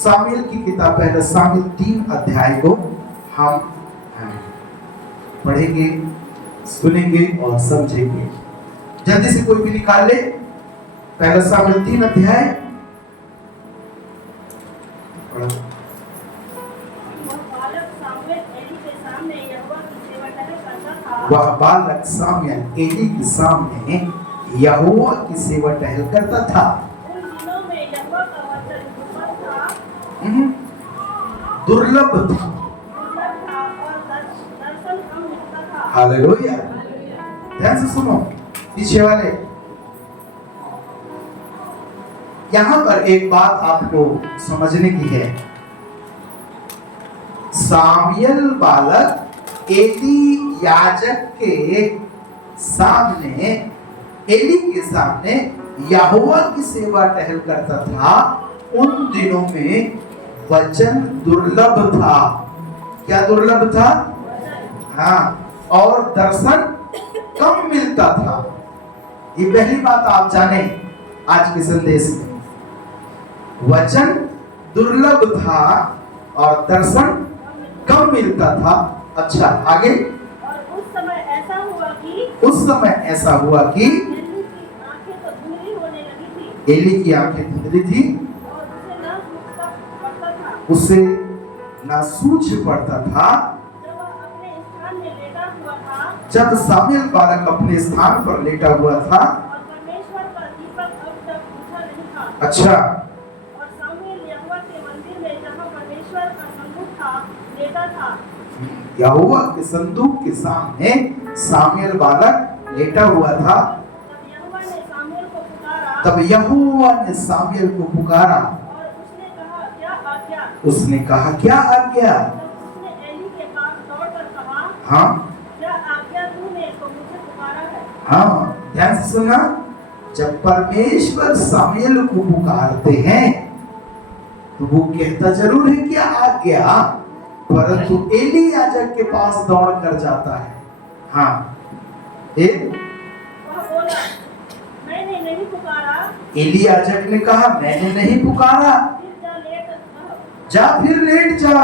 सामुएल की किताब पहले सामुएल 3 अध्याय को हम पढ़ेंगे, सुनेंगे और समझेंगे। जल्दी से कोई भी निकाल ले, पहला सामुएल 3 अध्याय। वह बालक सामुएल एली के सामने यहोवा की सेवा टहल करता था। उन दिनों में यहोवा का वचन दुर्लभ था और दर्शन कम मिलता था। हालेलुया। ध्यान से सुनो पीछे वाले। यहां पर एक बात आपको समझने की है। सामुएल बालक एली याजक के सामने, एली के सामने यहोवा की सेवा टहल करता था। उन दिनों में वचन दुर्लभ था। क्या दुर्लभ था? हाँ, और दर्शन कम मिलता था। ये पहली बात आप जाने आज के संदेश में। वचन दुर्लभ था और दर्शन कम मिलता था। अच्छा, आगे। और उस समय ऐसा हुआ कि एली की आंखें धुंधली थी और उसे ना सूझ पड़ता था। जब सामुएल बालक अपने स्थान पर लेटा हुआ था और परमेश्वर का दीपक अब तक बुझा नहीं था। अच्छा, और सामुएल यहोवा के मंदिर में जहाँ परमेश्वर का संदूक था लेटा था। यहोवा के संदूक के सामने सामुएल बालक लेटा हुआ था। तब यहोवा ने सामुएल को पुकारा और उसने कहा क्या आज्ञा? उसने एली के पास दौड़कर कहा, हाँ, क्या आज्ञा तूने तो मुझे पुकारा है। हाँ, ध्यान से सुनना। जब परमेश्वर सामुएल को पुकारते हैं तो वो कहता जरूर है क्या आज्ञा, परंतु एली याजक के पास दौड़ कर जाता है। हाँ, वह बोला, मैंने नहीं पुकारा। एली याजक ने कहा मैंने नहीं पुकारा। जा फिर लेट जा।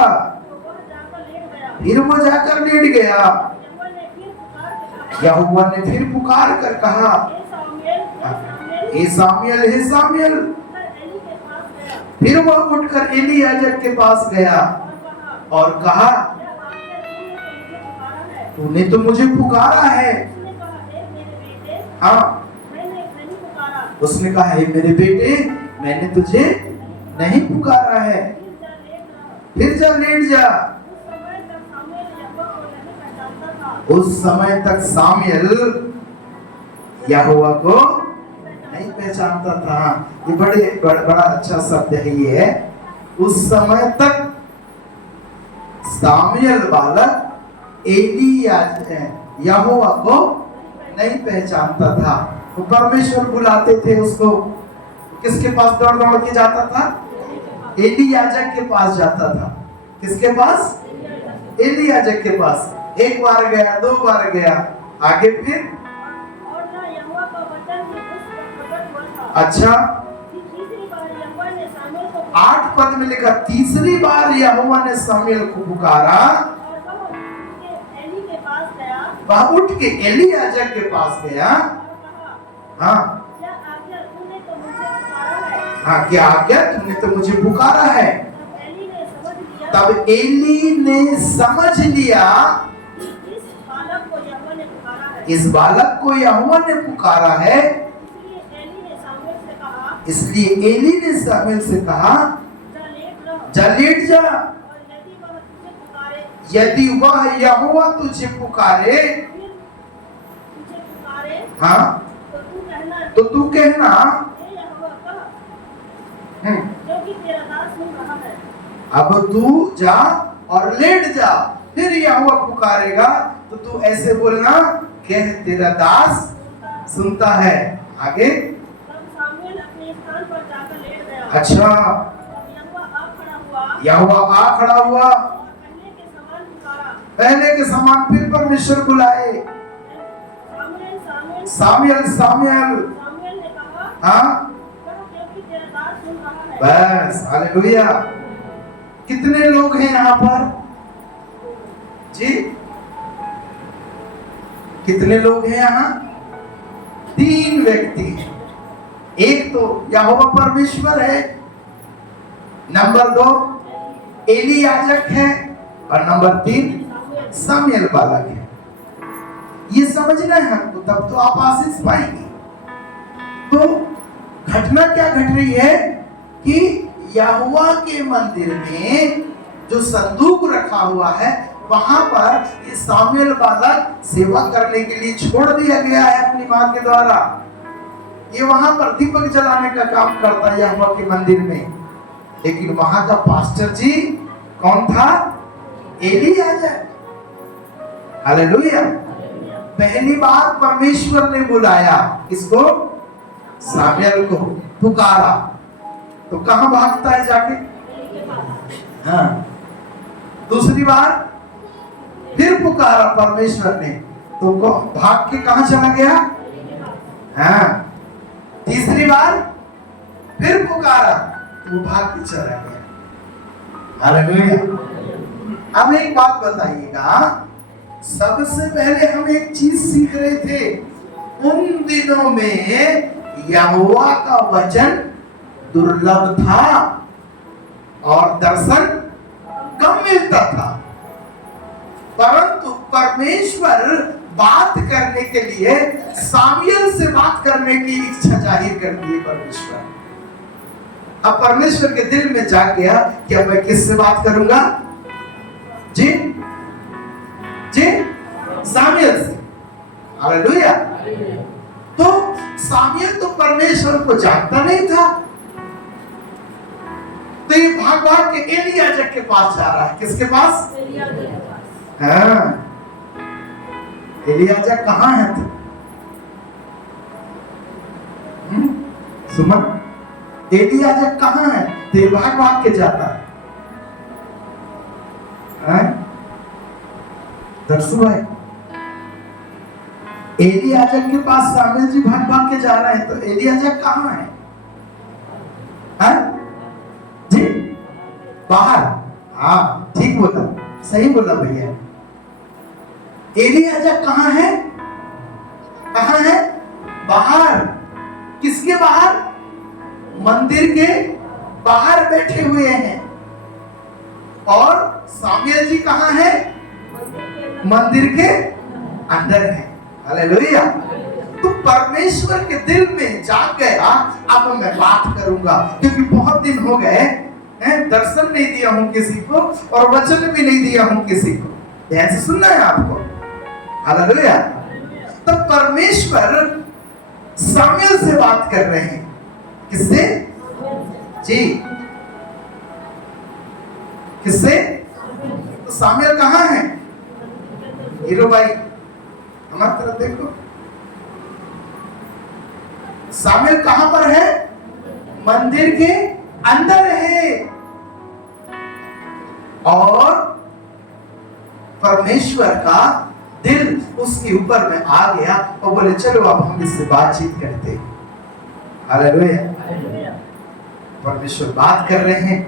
फिर वो जाकर लेट गया। यहोवा ने फिर पुकार कर कहा, हे सामुएल, हे सामुएल। फिर वह उठकर एली याजक के पास गया और कहा, तूने तो मुझे पुकारा है। हाँ, उसने कहा हे मेरे बेटे, मैंने तुझे नहीं पुकारा है। फिर जा लेट जा। उस समय तक सामुएल यहोवा को नहीं पहचानता था। ये बड़ा अच्छा शब्द है ये। उस समय तक सामुएल बालक एली यहोवा को नहीं पहचानता था। तो परमेश्वर बुलाते थे उसको, किसके पास दौड़ दौड़ के जाता था? एली याजक के पास जाता था। किसके पास? एली याजक के पास। एक बार गया, 2 बार गया, आगे फिर अच्छा 8 पद में लिखा, तीसरी बार यहोवा ने सामुएल को पुकारा। वह उठ के एली याजक के पास गया। हाँ, हाँ, क्या आज्ञा? तुमने तो मुझे पुकारा है। तब एली ने समझ लिया इस बालक को यहोवा ने पुकारा है। इसलिए एली ने सामुएल से कहा, जा लेट जा। यदि वह यहोवा तुझे पुकारे, हाँ, तो तू कहना, अब तू जा और लेट जा। फिर यहोवा पुकारेगा तो तू ऐसे बोलना, कह तेरा दास सुनता है। आगे अच्छा, यहोवा आ खड़ा हुआ। पहले के समान फिर परमेश्वर बुलाए, सामुएल, सामुएल। हाँ, बस हालेलुया। कितने लोग हैं यहाँ पर जी? कितने लोग हैं यहाँ? 3 व्यक्ति हैं। एक तो यहोवा परमेश्वर है, नंबर 2 एली याजक है, और नंबर 3 सामुएल बालक है। ये समझना है हमको, तब तो आप आशीष पाएंगे। तो घटना क्या घट रही है कि यहोवा के मंदिर में जो संदूक रखा हुआ है वहां पर ये सामुएल बालक सेवा करने के लिए छोड़ दिया गया है अपनी मां के द्वारा। ये वहां पर दीपक जलाने का काम करता है यहोवा के मंदिर में, लेकिन वहां का पास्टर जी कौन था? एली याजक। हालेलुया। पहली बार परमेश्वर ने बुलाया किसको? सामुएल को पुकारा, तो कहां भागता है जाके? हाँ। दूसरी बार फिर पुकारा परमेश्वर ने, तो भाग के कहां चला गया? हाँ। तीसरी बार फिर पुकारा तो भाग के चला गया। हालेलुया। अब एक बात बताइएगा, सबसे पहले हम एक चीज सीख रहे थे, उन दिनों में यहोवा का वचन दुर्लभ था और दर्शन कम मिलता था, परंतु परमेश्वर बात करने के लिए सामुएल से बात करने की इच्छा जाहिर कर दी परमेश्वर। अब परमेश्वर के दिल में जाग गया कि अब मैं किससे बात करूंगा? जी जी, सामुएल से। हालेलुया। तो सामुएल तो परमेश्वर को जानता नहीं था, तो ये भाग भाग के एली याजक के पास जा रहा है। किसके पास? हाँ। एली याजक कहाँ है? सुमन, एली याजक कहाँ है? तो ये भाग भाग के जाता है। दर्शु भाई, एली याजक के पास सामुएल जी भाग भाग के जा रहे हैं, तो एली याजक कहाँ है? जी, बाहर। हाँ, ठीक बोला, सही बोला भैया। एली याजक कहाँ है? कहाँ है? बाहर। किसके बाहर? मंदिर के बाहर बैठे हुए हैं। और सामुएल जी कहाँ है? मंदिर के अंदर है। हालेलुया। तो परमेश्वर के दिल में जाग गया, अब मैं बात करूंगा, क्योंकि बहुत दिन हो गए दर्शन नहीं दिया हूं किसी को और वचन भी नहीं दिया हूं किसी को। ध्यान से सुनना है आपको। हालेलुया। तो परमेश्वर सामुएल से बात कर रहे हैं। किससे? जी, किससे? तो सामुएल कहाँ है? हीरो भाई हमारी तरफ देखो, सामुएल कहां पर है? मंदिर के अंदर है। और परमेश्वर का दिल उसके ऊपर में आ गया और बोले चलो अब हम इससे बातचीत करते हैं। हालेलुया। परमेश्वर बात कर रहे हैं,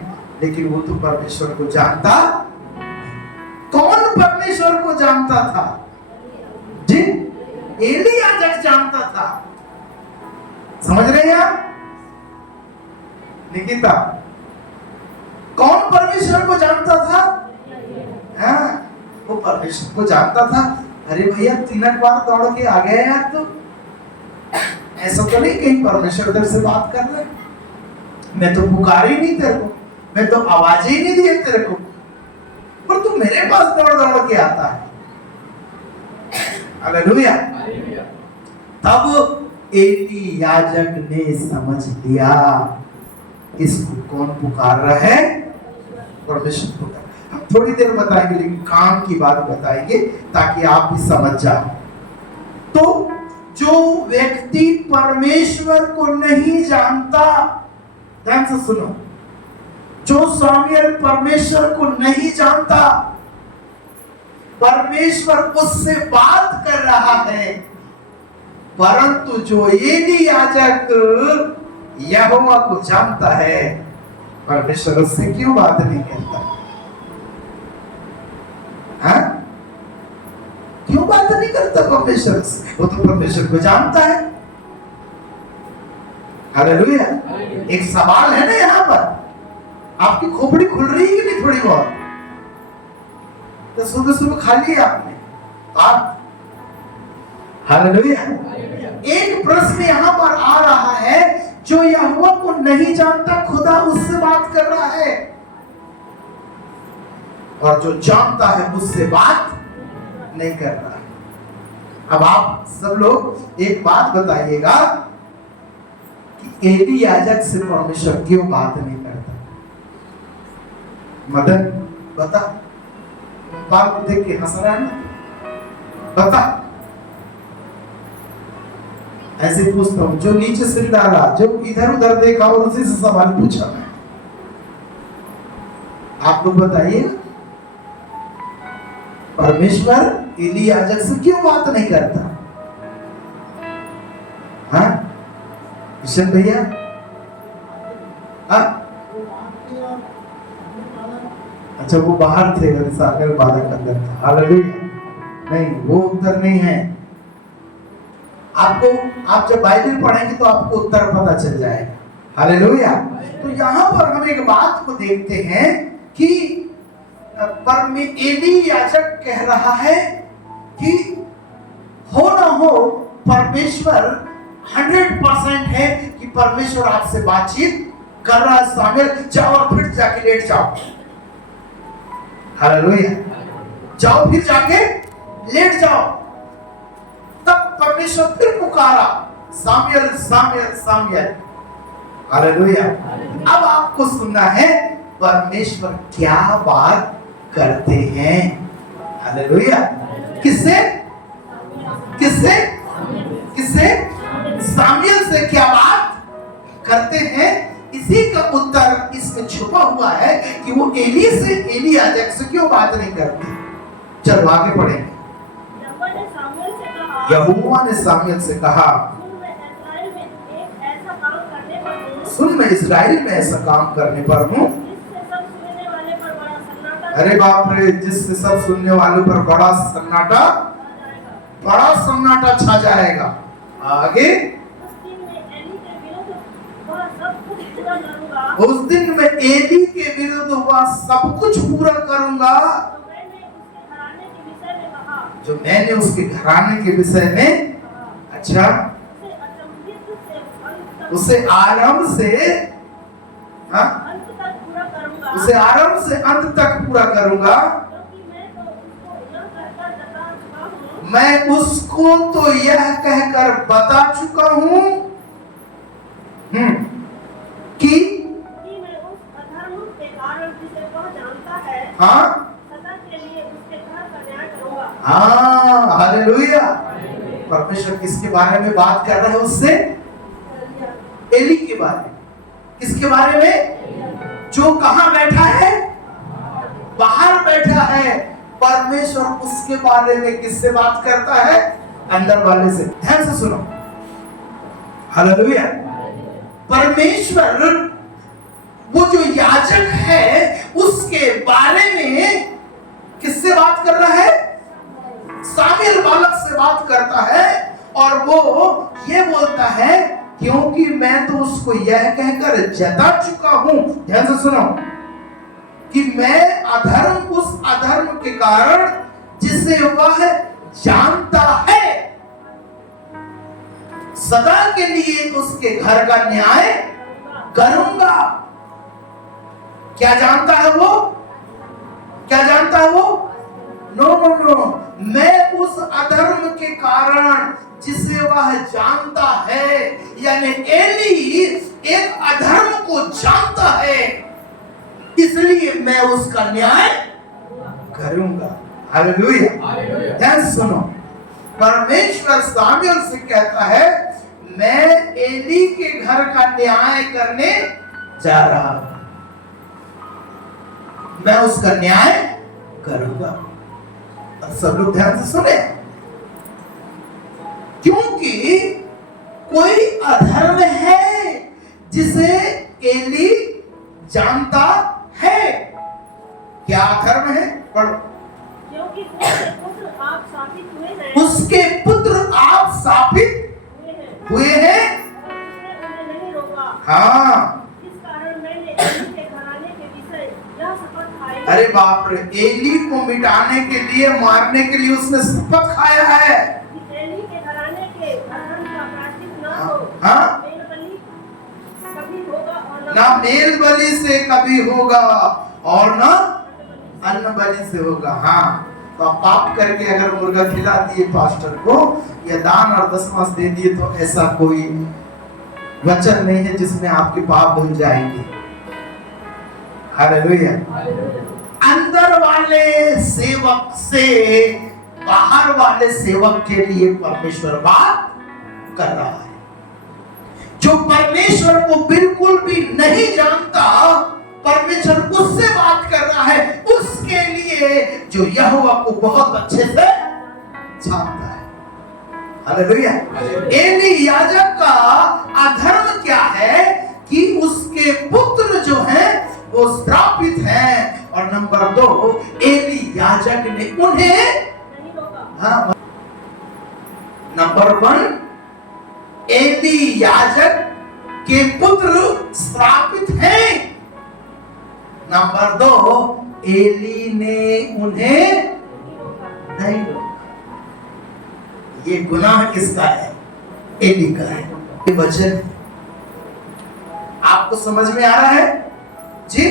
लेकिन वो तो परमेश्वर को जानता। कौन परमेश्वर को जानता था? जी, एली याजक जानता था। समझ रहे हैं आप? निकिता, कौन परमेश्वर को जानता था? हाँ, वो परमेश्वर को जानता था। अरे भैया 3 बार दौड़ के आ गए यार, तो ऐसा तो नहीं कहीं परमेश्वर तेरे से बात कर रहा है? मैं तो पुकार ही नहीं तेरे को, मैं तो आवाज ही नहीं दी तेरे को, पर तू मेरे पास दौड़ दौड़ के आता है। हालेलुया। तब एली याजक ने समझ लिया इसको कौन पुकार रहा है? परमेश्वर पुकार। हम थोड़ी देर बताएंगे, लेकिन काम की बात बताएंगे ताकि आप भी समझ जाओ। तो जो व्यक्ति परमेश्वर को नहीं जानता, ध्यान से सुनो, जो सामुएल परमेश्वर को नहीं जानता, परमेश्वर उससे बात कर रहा है, परंतु जो एली याजक यहोवा को जानता है, परमेश्वर उससे क्यों बात नहीं करता? हाँ? क्यों बात नहीं करता परमेश्वर से? वो तो परमेश्वर को जानता है। हालेलुया। एक सवाल है ना यहाँ पर, आपकी खोपड़ी खुल रही है कि नहीं थोड़ी बहुत? तो सुबह सुबह खा लिया आपने आप? हालेलुया। एक प्रश्न यहाँ पर आ रहा है, जो यहोवा को नहीं जानता खुदा उससे बात कर रहा है, और जो जानता है उससे बात नहीं कर रहा है। अब आप सब लोग एक बात बताइएगा कि एली याजक से परमेश्वर क्यों बात नहीं करता? मदन बता, बात को देख के हंस रहा है ना? बता। ऐसे पूछता हूं, जो नीचे सिर डाला, जो इधर उधर देखा और उसी से सवाल पूछा मैं। आप लोग बताइए, परमेश्वर एली याजक से क्यों बात नहीं करता? हाँ किशन भैया? हाँ अच्छा, वो बाहर थे, सागर बादल अंदर था। हालेलुया। नहीं, वो उत्तर नहीं है। आपको, आप जब बाइबल पढ़ेंगे तो आपको उत्तर पता चल जाएगा। हालेलुया। तो यहाँ पर हम एक बात को देखते हैं कि एली याजक कह रहा है कि हो ना हो, परमेश्वर 100% है कि परमेश्वर आपसे बातचीत कर रहा है। सामुएल जाओ और फिर जाके लेट जाओ। हालेलुया। जाओ फिर जाके लेट जाओ। तब परमेश्वर फिर पुकारा, सामुएल सामुएल सामुएल। हालेलुया। अब आपको सुनना है परमेश्वर क्या बात करते हैं। हालेलुया। किससे? किससे? किससे? सामुएल से क्या बात करते हैं। इसी का उत्तर इसमें छुपा हुआ है कि वो एली से, एली याजक से क्यों बात नहीं करते। चलो आगे पढ़ेंगे। यहोवा ने सामुएल से कहा, सुन मैं इस्राएल में ऐसा काम करने पर हूँ। अरे बाप रे, जिससे सब सुनने वालों पर बड़ा सन्नाटा छा जाएगा। आगे, उस दिन मैं एली के विरुद्ध वह सब कुछ पूरा करूंगा जो मैंने उसके घराने के विषय में, अच्छा, उसे आरंभ से अंत तक पूरा करूंगा। मैं उसको तो यह कहकर बता चुका हूं कि मैं उस अधर्म के कारण जिसे वह जानता है, सदा के लिए उसके घर का न्याय करूंगा। हाँ, हालेलुया। परमेश्वर किसके बारे में बात कर रहा है उससे? एली के बारे में। किसके बारे में? जो कहां बैठा है? बाहर बैठा है। परमेश्वर उसके बारे में किससे बात करता है? अंदर वाले से। ध्यान से सुनो। हालेलुया। परमेश्वर वो जो याजक है उसके बारे में किससे बात कर रहा है? सामुएल बालक से बात करता है, और वो ये बोलता है क्योंकि मैं तो उसको यह कहकर जता चुका हूं, ध्यान से सुनो, कि मैं उस अधर्म के कारण जिसे वह जानता है, सदा के लिए उसके घर का न्याय करूंगा। क्या जानता है वो? क्या जानता है वो? नो, मैं उस अधर्म के कारण जिसे वह जानता है, यानी एली एक अधर्म को जानता है, इसलिए मैं उसका न्याय करूंगा। हालेलुया। ध्यान सुनो, परमेश्वर सामुएल से कहता है मैं एली के घर का न्याय करने जा रहा हूं, मैं उसका न्याय करूंगा। और सब लोग ध्यान से सुने, क्योंकि कोई अधर्म है जिसे एली जानता है। क्या धर्म है? पढ़ो। क्योंकि उसके पुत्र आप स्थापित हुए हैं, उसके पुत्र आप स्थापित हुए हैं। उसने उन्हें नहीं रोका। हाँ, इस कारण मैंने एली के घराने के विषय यह शपथ खाई। अरे बाप रे, एली को मिटाने के लिए, मारने के लिए उसने शपथ खाया है। एली के घराने के अधर्म का प्रायश्चित न हो। हाँ? मेल बलि कभी होगा और ना मेल बलि से कभी होगा और ना अन्न बलि से होगा। हाँ, तो आप पाप करके अगर मुर्गा खिला दिए पास्टर को या दान और दशमांश दे दिए तो ऐसा कोई वचन नहीं है जिसमें आपके पाप धुल जाएंगे। हालेलुया। अंदर वाले सेवक से बाहर वाले सेवक के लिए परमेश्वर बात कर रहा है। जो परमेश्वर को बिल्कुल भी नहीं जानता, परमेश्वर उससे बात कर रहा है, उसके लिए जो यहोवा को बहुत अच्छे से जानता है। हालेलुया। एली याजक का अधर्म क्या है कि उसके पुत्र जो हैं वो श्रापित हैं, और नंबर 2, एली याजक ने उन्हें नहीं रोका। हाँ, नंबर 1, एली याजक के पुत्र श्रापित हैं। नंबर 2, एली ने उन्हें नहीं रोका। ये गुनाह किसका है? एली का है। ये वचन आपको समझ में आ रहा है जी?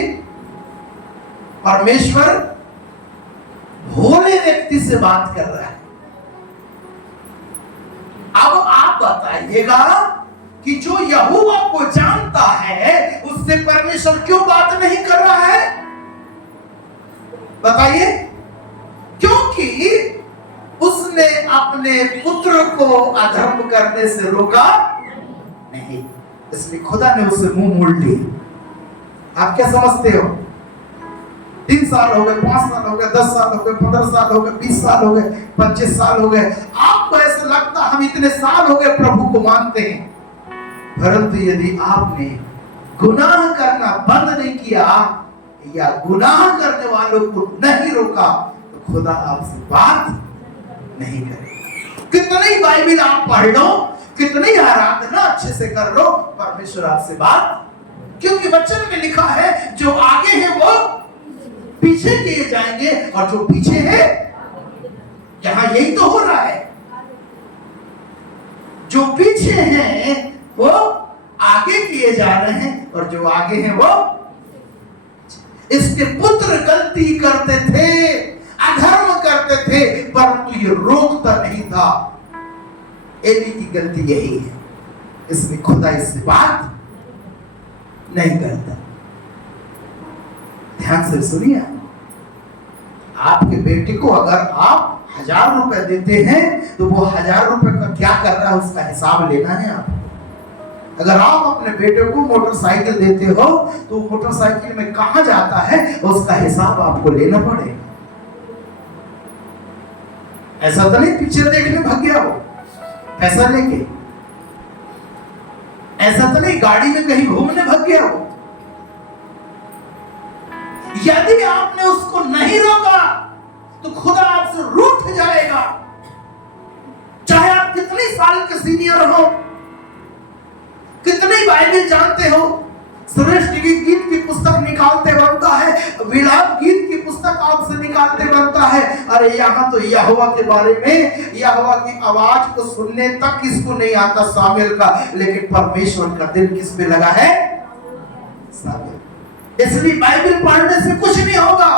परमेश्वर भोले व्यक्ति से बात कर रहा है। अब आप बताइएगा कि जो यहोवा को जानता है उससे परमेश्वर क्यों बात नहीं कर रहा है? बताइए। क्योंकि उसने अपने पुत्र को अधर्म करने से रोका नहीं, इसलिए खुदा ने उसे मुंह मोड़ लिया। आप क्या समझते हो? 3 साल हो गए, 5 साल हो गए, 10 साल हो गए, 15 साल हो गए, 20 साल हो गए, 25 साल हो गए, आपको ऐसा लगता हम इतने साल हो गए प्रभु को मानते हैं, परंतु यदि आपने गुनाह करना बंद नहीं किया या गुनाह करने वालों को नहीं रोका तो खुदा आपसे बात नहीं करेगा। कितनी बाइबल आप पढ़ लो, कितनी आराधना अच्छे से कर लो, परमेश्वर आपसे बात, क्योंकि वचन में लिखा है जो आगे है वो पीछे किए जाएंगे और जो पीछे है, यहां यही तो हो रहा है। जो पीछे हैं वो आगे किए जा रहे हैं और जो आगे हैं वो। इसके पुत्र गलती करते थे, अधर्म करते थे, परंतु ये रोकता नहीं था। एली की गलती यही है, इसलिए खुदा इससे बात नहीं करता। ध्यान से सुनिए, आपके बेटे को अगर आप 1000 रुपए देते हैं तो वो 1000 रुपए का क्या कर रहा है उसका हिसाब लेना है आपको। अगर आप अपने बेटे को मोटरसाइकिल देते हो तो मोटरसाइकिल में कहां जाता है उसका हिसाब आपको लेना पड़ेगा। ऐसा तो नहीं पीछे देखने भाग गया वो पैसा लेके, ऐसा तो नहीं गाड़ी में कहीं घूमने भाग गया वो। यदि आपने उसको नहीं रोका तो खुदा आपसे रूठ जाएगा, चाहे आप कितने साल के सीनियर हो, कितनी बाइबल जानते हो, श्रेष्ठ गीत की पुस्तक निकालते बनता है, विलाप गीत की पुस्तक आपसे निकालते बनता है। अरे यहाँ तो यहोवा के बारे में, यहोवा की आवाज को सुनने तक किसको नहीं आता सामुएल का, लेकिन परमेश्वर का दिल किस पे लगा है? सामुएल। इसलिए बाइबल पढ़ने से कुछ नहीं होगा,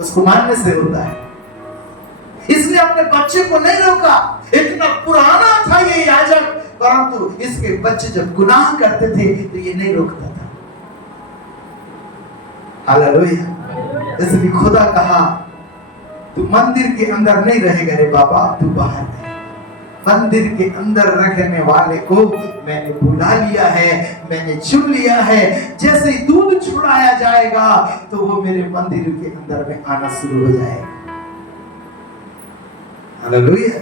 उसको मानने से होता है। इसलिए अपने बच्चे को नहीं रोका। इतना पुराना था ये याजक, परंतु इसके बच्चे जब गुनाह करते थे तो ये नहीं रोकता था। हालेलुया। इसलिए खुदा कहा तू मंदिर के अंदर नहीं रहेगा रे बाबा, तू बाहर रहे। मंदिर के अंदर रखने वाले को मैंने बुला लिया है, मैंने चुन लिया है। जैसे ही दूध छुड़ाया जाएगा तो वो मेरे मंदिर के अंदर में आना शुरू हो जाएगा। हालेलुया।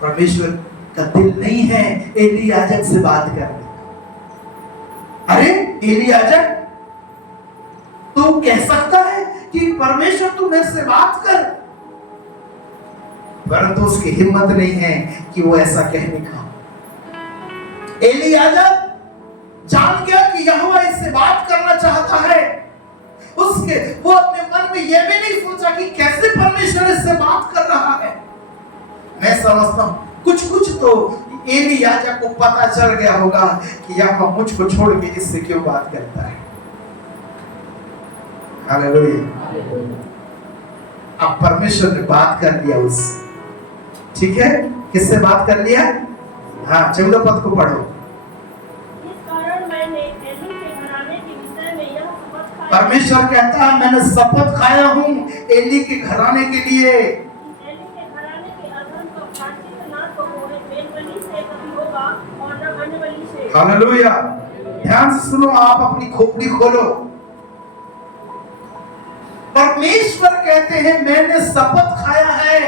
परमेश्वर का दिल नहीं है एली याजक से बात करने, अरे एली याजक, तू कह सकता है कि परमेश्वर तू मेरे से बात कर, परंतु उसकी हिम्मत नहीं है कि वो ऐसा कहने का। एली याजक जान गया कि यहोवा इससे बात करना चाहता है। वो अपने मन में यह भी नहीं सोचा कि कैसे परमेश्वर इससे बात कर रहा है। मैं समझता हूं कुछ तो एली याजक को पता चल गया होगा कि यहोवा मुझको छोड़ के इससे क्यों बात करता है। हालेलुया। अब परमेश्वर ने बात कर लिया उससे, ठीक है। किससे बात कर लिया? हाँ, 14 पद को पढ़ो। परमेश्वर कहता है मैंने शपथ खाया हूँ एली के घराने के लिए। हालेलुया। ध्यान से सुनो, आप अपनी खोपड़ी खोलो। परमेश्वर कहते हैं मैंने शपथ खाया है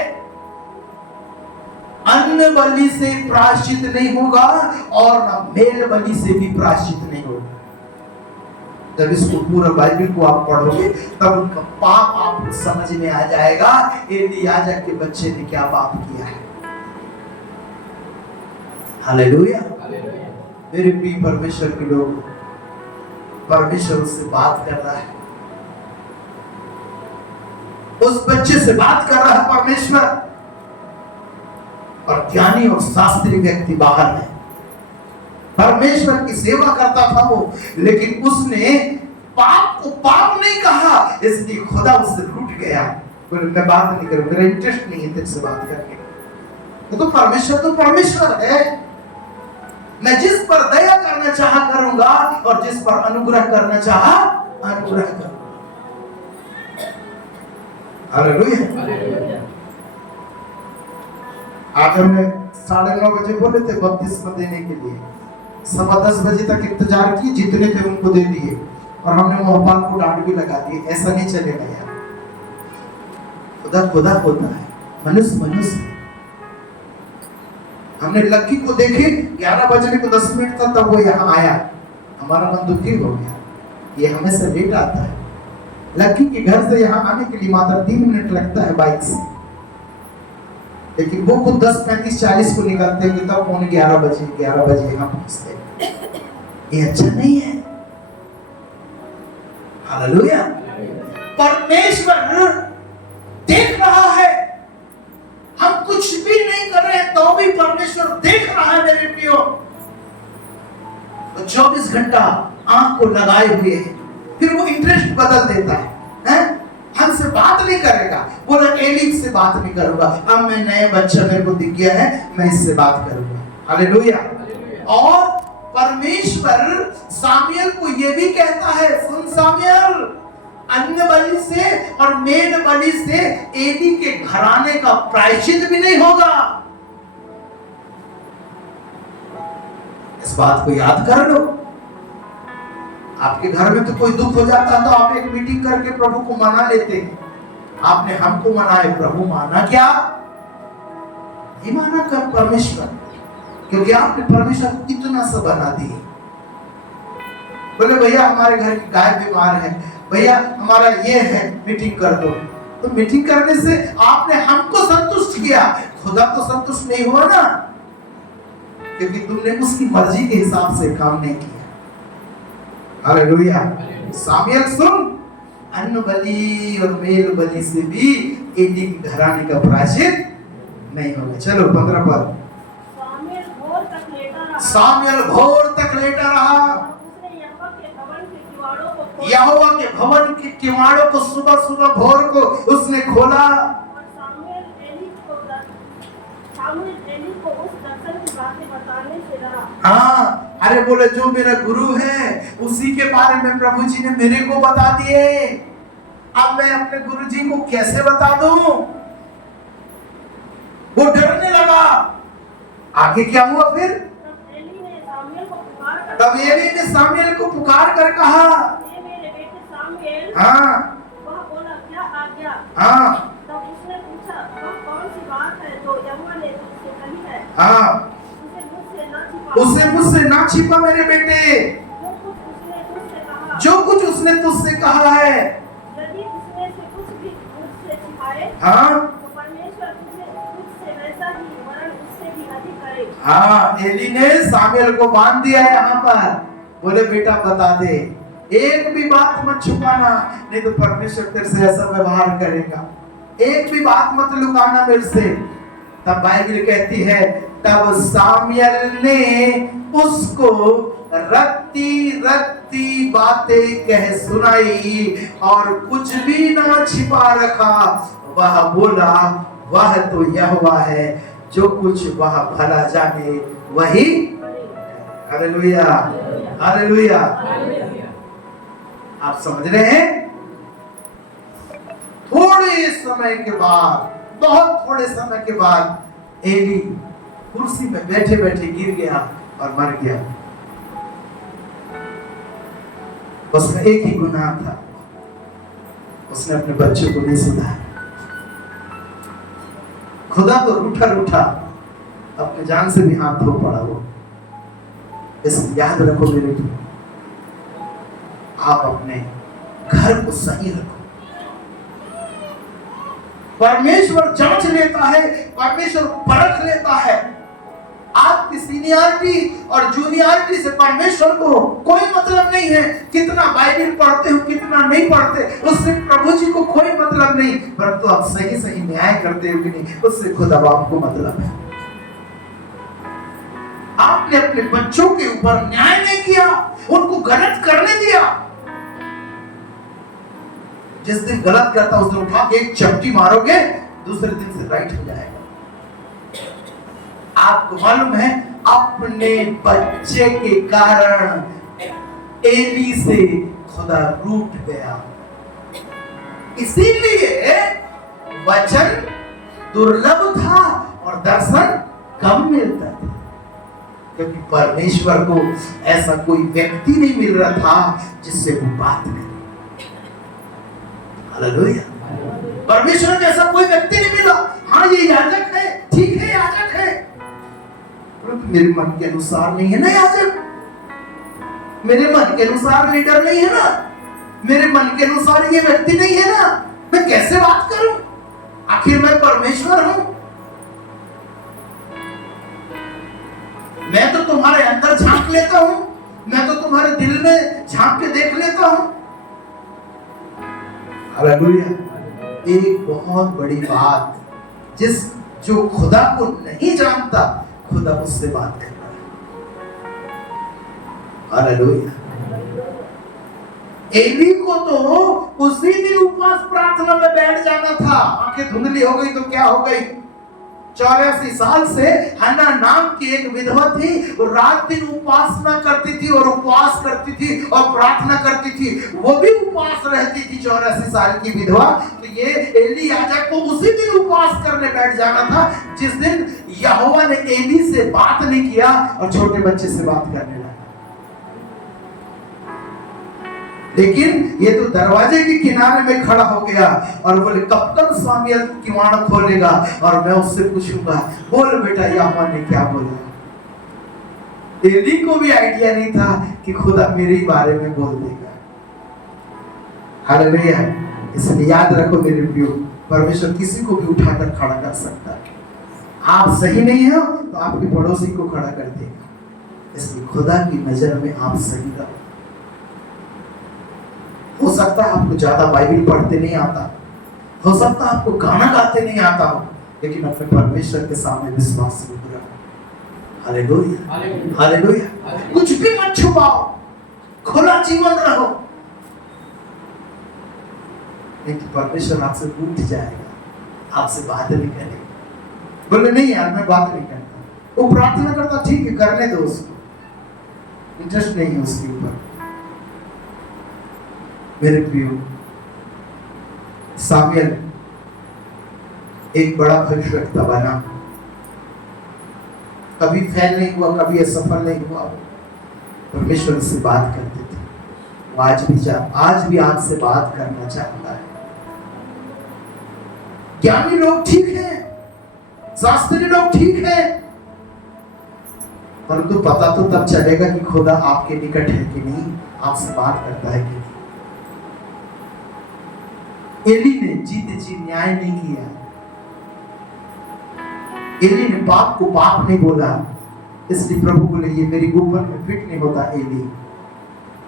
अन्न बलि से प्रायश्चित नहीं होगा और न मेल बलि से भी प्रायश्चित नहीं होगा। जब इसको पूरा बाइबल को आप पढ़ोगे तब उनका पाप आपको समझ में आ जाएगा। एली याजक के बच्चे ने क्या पाप किया है। हालेलुया। मेरे प्रिय परमेश्वर के लोग, परमेश्वर उससे बात कर रहा है, उस बच्चे से बात कर रहा है परमेश्वर। और ज्ञानी और शास्त्री व्यक्ति बाहर है। परमेश्वर की सेवा करता था वो, लेकिन उसने पाप को पाप नहीं कहा, इसलिए खुदा उससे रूठ गया। मैं बात नहीं करूं, मेरा इंटरेस्ट नहीं है तुझसे बात करने। तो परमेश्वर है। मैं जिस पर दया करना चाहा करूंगा और जिस पर अनुग्रह करना चाहा अनुग्रह करूंगा। हालेलुया। आज हमने 9:30 बजे बोले थे बपतिस्मा देने के लिए, 10:15 बजे तक इंतजार किए, जितने थे उनको दे दिए और हमने मोहपाल को डांट भी लगा दी। ऐसा नहीं चलेगा यार। खुदा होता है, मनुष्य। हमने लक्की को देखे 11 बजने को 10 मिनट था तब वो यहाँ आया, हमारा मन दुखी हो गया। ये हमेशा लेट आता है। लक्की के घर से यहाँ आने के लिए मात्र 3 मिनट लगता है बाइक से, लेकिन वो खुद 10:35-40 को निकलते हैं कि तब 11 बजे यहाँ पहुंचते। ये अच्छा नहीं है। हालेलुया। परमेश्वर देख रहा है, हम कुछ भी नहीं कर रहे हैं तो भी परमेश्वर देख रहा है मेरे प्रियो। तो 24 घंटा आंख को लगाए हुए है। फिर वो इंटरेस्ट बदल देता है, हमसे बात नहीं करेगा। बोला एली से बात नहीं करूंगा, अब मैं नए बच्चा मेरे को दिख गया है, मैं इससे बात करूंगा। हालेलुया। और परमेश्वर सामुएल को ये भी कहता है, सुन सामुएल, अन्न बलि से और मेल बलि से एली के घराने का प्रायश्चित भी नहीं होगा। इस बात को याद कर लो। आपके घर में तो कोई दुख हो जाता है तो आप एक मीटिंग करके प्रभु को मना लेते हैं। आपने हमको मनाए, प्रभु माना क्या? नहीं माना कर परमेश्वर, क्योंकि आपने परमेश्वर को कितना सा बना दिए। बोले भैया हमारे घर की गाय बीमार है, भैया हमारा ये है, मीटिंग कर दो। तो मीटिंग करने से आपने हमको संतुष्ट किया, खुदा तो संतुष्ट नहीं हुआ ना, क्योंकि तुमने उसकी मर्जी के हिसाब से काम नहीं किया। हालेलुया। सामुएल सुन, अन्न बलि और मेल बलि से भी एली के घराने का प्रायश्चित नहीं होगा। चलो 15 पद। सामुएल भोर तक लेटा रहा। यहोवा के भवन के किवाड़ों को सुबह भोर को उसने खोला। हाँ, अरे बोले जो मेरा गुरु है उसी के बारे में प्रभु जी ने मेरे को बता दिए, अब मैं अपने गुरु जी को कैसे बता दूं? वो डरने लगा। आगे क्या हुआ फिर? तब एली ने सामुएल को पुकार कर कहा, हाँ क्या आज्ञा? हाँ, तब उसने पूछा वह कौन सी बात है जो यहोवा ने तुझसे कही है? हाँ, उसे मुझसे ना छिपा मेरे बेटे। उसने तुझसे कहा है, यदि उसमें से कुछ भी मुझसे छिपाए हाँ तो परमेश्वर तुझसे वैसा ही वरन उससे भी अधिक करे। हाँ, एली ने सामुएल को बांध दिया है यहाँ पर, बोले बेटा बता दे, एक भी बात मत छुपाना, नहीं तो परमेश्वर तेरे से ऐसा व्यवहार करेगा, एक भी बात मत लुकाना मेरे से। तब बाइबल कहती है तब सामुएल ने उसको रत्ती रत्ती बातें कह सुनाई और कुछ भी ना छिपा रखा। वह बोला वह तो यहोवा है, जो कुछ वह भला जाने वही। Hallelujah, hallelujah. आप समझ रहे हैं? थोड़े समय के बाद, बहुत थोड़े समय के बाद एली कुर्सी में बैठे बैठे गिर गया और मर गया। उसका एक ही गुनाह था, उसने अपने बच्चे को नहीं सुधारा। खुदा तो रूठा रूठा अपने जान से भी हाथ धो पड़ा वो। इसलिए याद रखो मेरे लिए, आप अपने घर को सही रखो। परमेश्वर जांच लेता है, परमेश्वर परख लेता है। आपकी सीनियरिटी और जूनियरिटी से परमेश्वर को कोई मतलब नहीं है। कितना बाइबल पढ़ते हो, कितना नहीं पढ़ते, उससे प्रभु जी को कोई मतलब नहीं, परंतु आप सही सही न्याय करते हो कि नहीं, उससे खुदा बाप को मतलब है। आपने अपने बच्चों के ऊपर न्याय नहीं किया, उनको गलत करने दिया। जिस दिन गलत करता उस दिन उठा के एक चपटी मारोगे, दूसरे दिन से राइट हो जाएगा। आपको मालूम है, अपने बच्चे के कारण एली से खुदा रूठ गया। इसीलिए वचन दुर्लभ था और दर्शन कम मिलता था, क्योंकि परमेश्वर को ऐसा कोई व्यक्ति नहीं मिल रहा था जिससे वो बात करे। हालेलुया। परमेश्वर को ऐसा कोई व्यक्ति नहीं मिला। हाँ, ये याजक है, ठीक है, याजक है, परंतु मेरे मन के अनुसार नहीं है ना याजक, मेरे मन के अनुसार लीडर नहीं है ना, मेरे मन के अनुसार ये व्यक्ति नहीं है ना, मैं कैसे बात करूं? आखिर मैं परमेश्वर हूं। मैं तो तुम्हारे अंदर झांक लेता हूं, मैं तो तुम्हारे दिल में झांक के देख लेता हूं। हालेलुया। एक बहुत बड़ी बात, जो खुदा को नहीं जानता, खुदा उससे बात कर रहा है। हालेलुया। एली को तो उसी दिन उपवास प्रार्थना में बैठ जाना था। आंखें धुंधली हो गई तो क्या हो गई? 84 साल से हन्ना नाम की एक विधवा थी, वो रात दिन उपासना करती थी और उपवास करती थी और प्रार्थना करती थी। वो भी उपवास रहती थी, 84 साल की विधवा। तो ये एली याजक को उसी दिन उपवास करने बैठ जाना था जिस दिन यहोवा ने एली से बात नहीं किया और छोटे बच्चे से बात करने लगा। लेकिन ये तो दरवाजे के किनारे में खड़ा हो गया और बोले कब तक सामुएल किवाड़ खोलेगा और मैं उससे पूछूंगा, बोल बेटा यहोवा ने क्या बोला। एली को भी आइडिया नहीं था कि खुदा मेरे बारे में बोल देगा। हालेलुया। इसलिए याद रखो मेरे प्रियो, परमेश्वर किसी को भी उठाकर खड़ा कर सकता है। आप सही नहीं हो तो आपके पड़ोसी को खड़ा कर देगा। इसलिए खुदा की नजर में आप सही रहो। हो सकता है आपको ज्यादा बाइबल पढ़ते नहीं आता, हो सकता है आपको गाना गाते नहीं आता हो, लेकिन अपने परमेश्वर के सामने विश्वास से उतरो। Hallelujah, hallelujah. कुछ भी मत छुपाओ, खुला जीवन रहो, नहीं तो परमेश्वर आपसे रूठ जाएगा, आपसे बात नहीं करेगा। बोले नहीं यार मैं बात नहीं करता, वो प्रार्थना करता, ठीक है करने दो उसको, इंटरेस्ट नहीं है उसके ऊपर। मेरे प्रियो, सामुएल एक बड़ा भविष्यवक्ता बना, कभी फेल नहीं हुआ, कभी असफल नहीं हुआ। परमेश्वर से बात करते थे। वो आज भी आपसे बात करना चाहता है। ज्ञानी लोग ठीक हैं, शास्त्री लोग ठीक हैं, परंतु पता तो तब चलेगा कि खुदा आपके निकट है कि नहीं, आपसे बात करता है कि नहीं। एली ने जीते जी न्याय नहीं किया, एली ने पाप को पाप नहीं बोला, इसलिए प्रभु बोले ये मेरी ऊपर में फिट नहीं होता एली,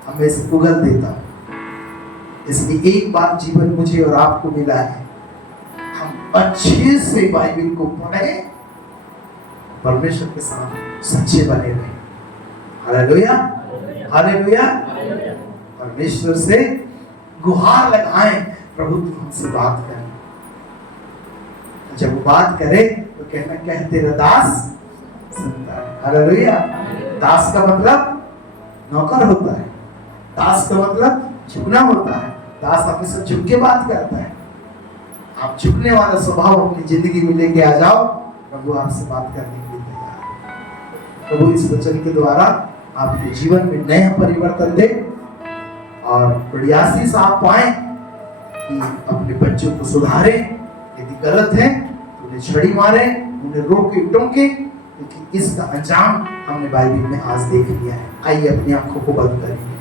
अब मैं इसे उगल देता। इसलिए एक बार जीवन मुझे और आपको मिला है, हम अच्छे से बाइबल को पढ़े, परमेश्वर के साथ सच्चे बने रहे। Hallelujah, hallelujah. परमेश्वर से गुहार लगाएं, प्रभु तू हमसे बात कर। जब वो बात करे तो कहना कह तेरा दास सुनता है। हालेलुया। दास का मतलब नौकर होता है, दास का मतलब झुकना होता है, दास हमेशा झुक के बात करता है। आप झुकने वाला स्वभाव अपनी जिंदगी में लेके आ जाओ, प्रभु आपसे बात करने के लिए तैयार है। प्रभु इस वचन के द्वारा आपके जीवन में नया परिवर्तन दे और बड़ी आशीष आप पाए कि अपने बच्चों को सुधारे, यदि गलत है तो उन्हें छड़ी मारे, उन्हें रोके टोके, क्योंकि इसका अंजाम हमने बाइबल में आज देख लिया है। आइए अपनी आंखों को बंद करें।